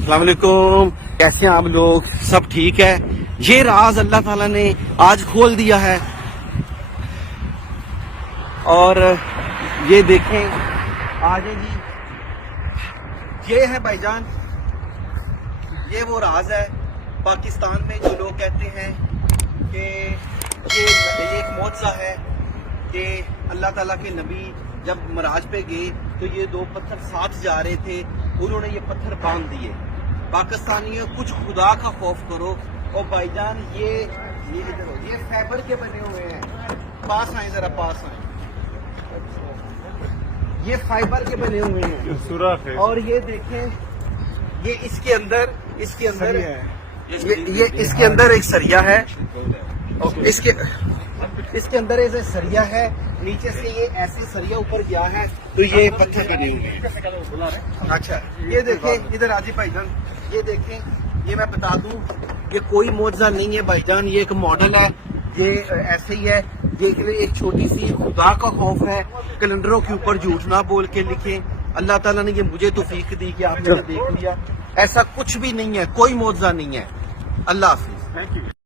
السلام علیکم، کیسے ہیں آپ لوگ؟ سب ٹھیک ہے؟ یہ راز اللہ تعالیٰ نے آج کھول دیا ہے اور یہ دیکھیں آجے جی، یہ ہے بھائی جان، یہ وہ راز ہے پاکستان میں جو لوگ کہتے ہیں کہ یہ ایک معجزہ ہے کہ اللہ تعالیٰ کے نبی جب معراج پہ گئے تو یہ دو پتھر ساتھ جا رہے تھے، انہوں نے یہ پتھر باندھ دیے۔ پاکستانیوں کچھ خدا کا خوف کرو۔ اور بھائی جان یہ فائبر کے بنے ہوئے ہیں، پاس آئیں ذرا، پاس آئیں، یہ فائبر کے بنے ہوئے ہیں اور یہ دیکھیں، یہ اس کے اندر ایک سریا ہے، اس کے اندر ایک سریا ہے، نیچے سے یہ ایسے سریا اوپر گیا ہے تو یہ پتھر بنے ہوئے ہیں۔ اچھا یہ دیکھیں ادھر آجی بھائی جان، یہ دیکھیں، یہ میں بتا دوں یہ کوئی معجزہ نہیں ہے بھائی جان، یہ ایک ماڈل ہے، یہ ایسے ہی ہے، یہ ایک چھوٹی سی خدا کا خوف ہے۔ کیلنڈروں کے اوپر جھوٹ نہ بول کے لکھیں، اللہ تعالیٰ نے یہ مجھے توفیق دی کہ آپ نے دیکھ لیا، ایسا کچھ بھی نہیں ہے، کوئی معجزہ نہیں ہے۔ اللہ حافظ۔